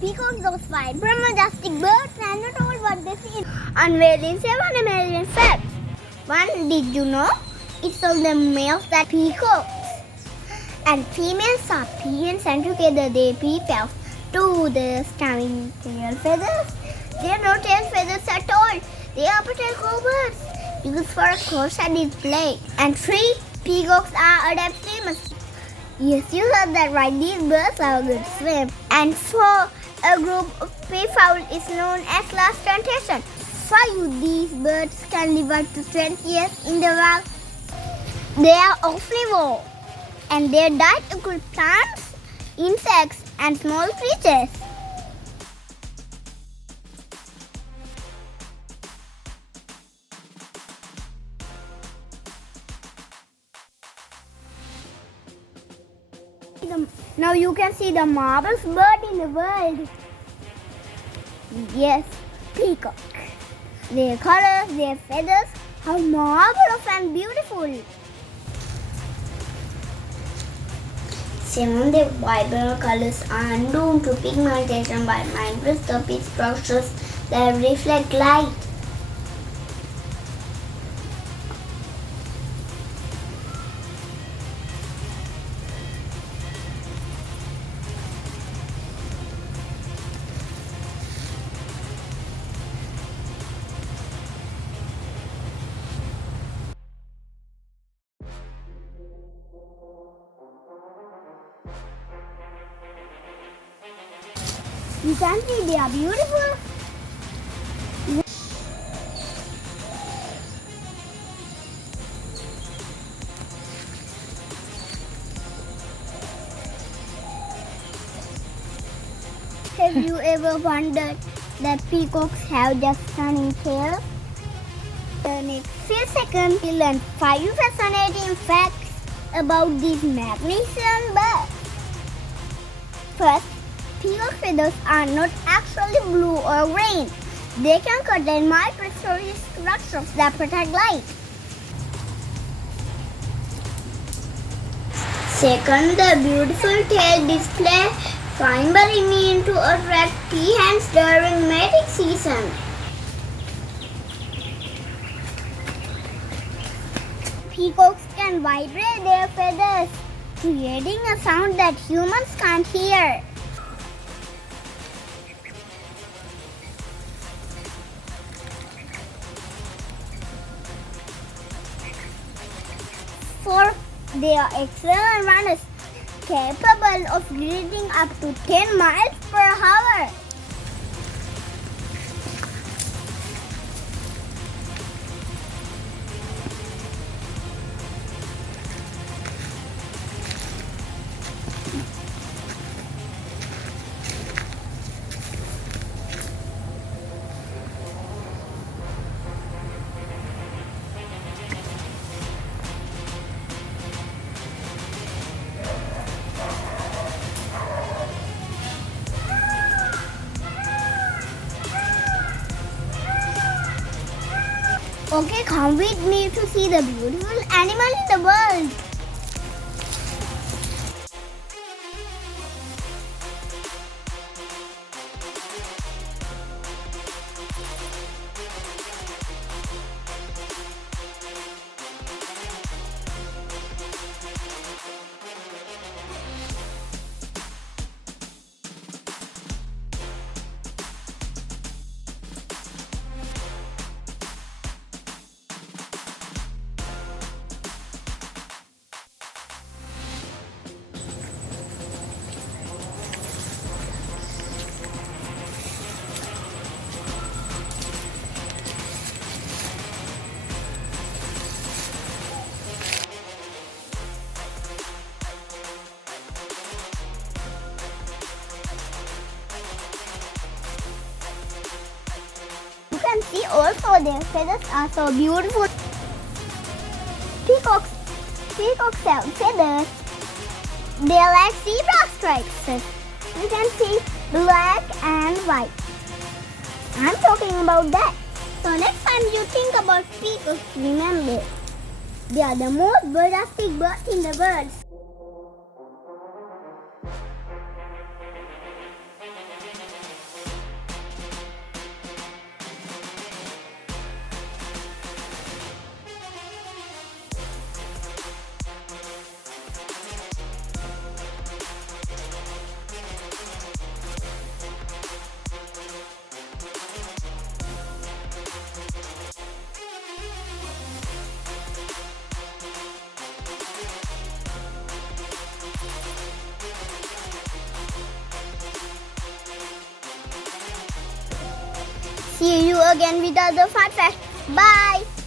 Peacocks, those vibrant, majestic birds, and not all what they see. Unveiling 7 amazing facts. 1. Did you know? It's all the males that peacocks. And females are peons, and together they prepare. 2. The stunning tail feathers. They are not tail feathers at all. They are potato birds used for a cross display. And 3. Peacocks are adept swimmers. Yes, you heard that right. These birds are good to swim. And 4. A group of peafowl is known as last plantation. 5. These birds can live up to 20 years in the wild. They are omnivore, and their diet includes plants, insects, and small creatures. Now you can see the marvelous bird in the world. Yes, peacock. Their colors, their feathers, how marvelous and beautiful. 7. Their vibrant colors are due to pigmentation by microscopic structures that reflect light. You can see they are beautiful. Have you ever wondered that peacocks have just stunning tails? The next few seconds, we learn 5 fascinating facts about these magnificent birds. First, peacock feathers are not actually blue or green. They can contain microscopic structures that protect light. Second, the beautiful tail display fiber mean to attract peahens during mating season. Peacocks can vibrate their feathers, creating a sound that humans can't hear. Fourth, they are excellent runners, capable of reaching up to 10 miles per hour. Okay, come with me to see the beautiful animal in the world. You can see also their feathers are so beautiful. Peacocks have feathers. They are like zebra stripes. You can see black and white. I'm talking about that. So next time you think about peacocks, remember, they are the most majestic birds in the world. See you again with other fun facts. Bye.